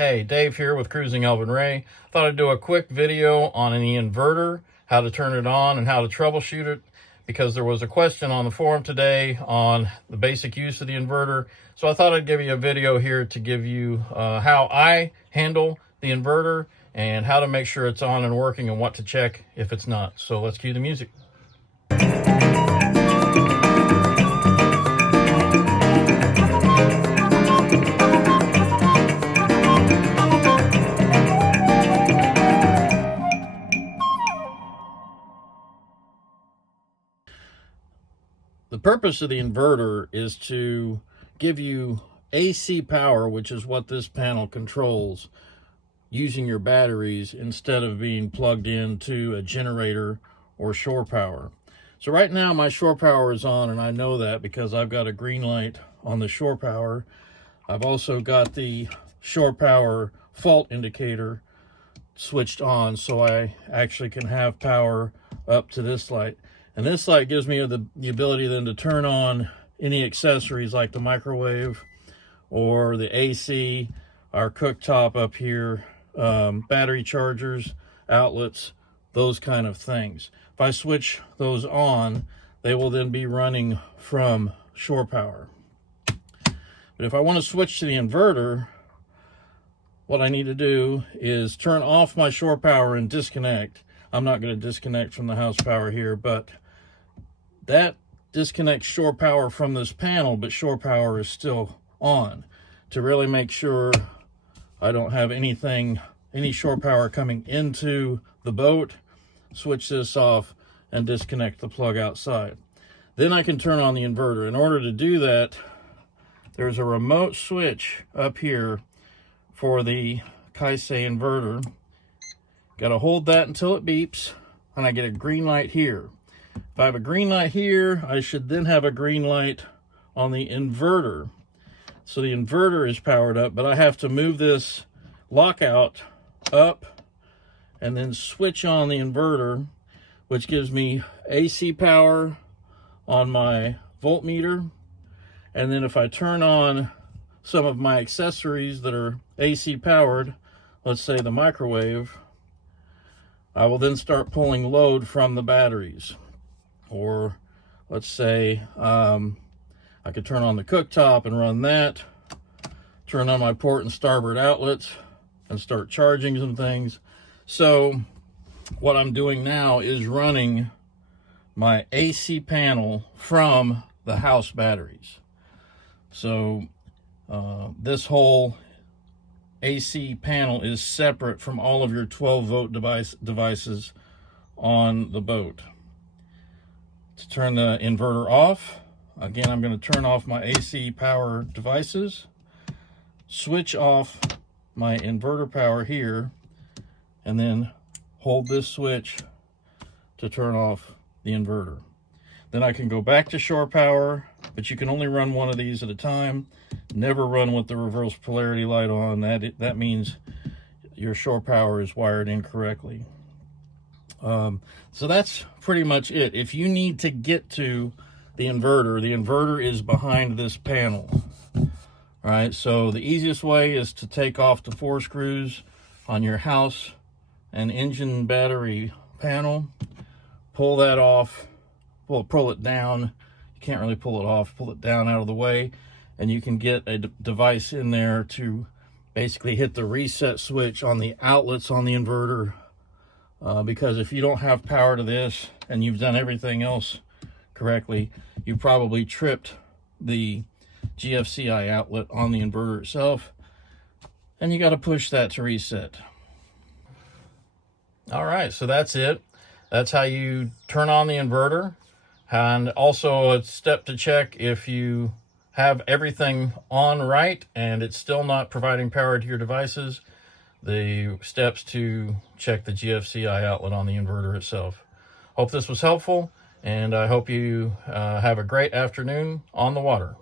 Hey, Dave here with Cruising Elvin Ray. Thought I'd do a quick video on an inverter, how to turn it on and how to troubleshoot it, because there was a question on the forum today on the basic use of the inverter. So I thought I'd give you a video here to give you how I handle the inverter and how to make sure it's on and working and what to check if it's not. So let's cue the music. The purpose of the inverter is to give you AC power, which is what this panel controls, using your batteries instead of being plugged into a generator or shore power. So right now my shore power is on, and I know that because I've got a green light on the shore power. I've also got the shore power fault indicator switched on, so I actually can have power up to this light. And this light gives me the ability then to turn on any accessories like the microwave or the AC, our cooktop up here, battery chargers, outlets, those kind of things. If I switch those on, they will then be running from shore power. But if I want to switch to the inverter, what I need to do is turn off my shore power and disconnect. I'm not going to disconnect from the house power here, but that disconnects shore power from this panel, but shore power is still on, to really make sure I don't have any shore power coming into the boat. Switch this off and disconnect the plug outside. Then I can turn on the inverter. In order to do that, there's a remote switch up here for the Kaisei inverter. Got to hold that until it beeps, and I get a green light here. If I have a green light here, I should then have a green light on the inverter. So the inverter is powered up, but I have to move this lockout up and then switch on the inverter, which gives me AC power on my voltmeter. And then if I turn on some of my accessories that are AC powered, let's say the microwave, I will then start pulling load from the batteries. Or let's say I could turn on the cooktop and run that, turn on my port and starboard outlets and start charging some things. So what I'm doing now is running my AC panel from the house batteries. So this whole AC panel is separate from all of your 12-volt devices on the boat. To turn the inverter off, again, I'm going to turn off my AC power devices, switch off my inverter power here, and then hold this switch to turn off the inverter. Then I can go back to shore power, but you can only run one of these at a time. Never run with the reverse polarity light on. That means your shore power is wired incorrectly. So that's pretty much it. If you need to get to the inverter is behind this panel. All right, so the easiest way is to take off the 4 screws on your house and engine battery panel, pull that off, well, pull it down. You can't really pull it off, pull it down out of the way, and you can get a device in there to basically hit the reset switch on the outlets on the inverter. Because if you don't have power to this and you've done everything else correctly, you probably tripped the GFCI outlet on the inverter itself, and you got to push that to reset. All right, so that's it. That's how you turn on the inverter. And also a step to check if you have everything on right and it's still not providing power to your devices, the steps to check the GFCI outlet on the inverter itself. Hope this was helpful, and I hope you have a great afternoon on the water.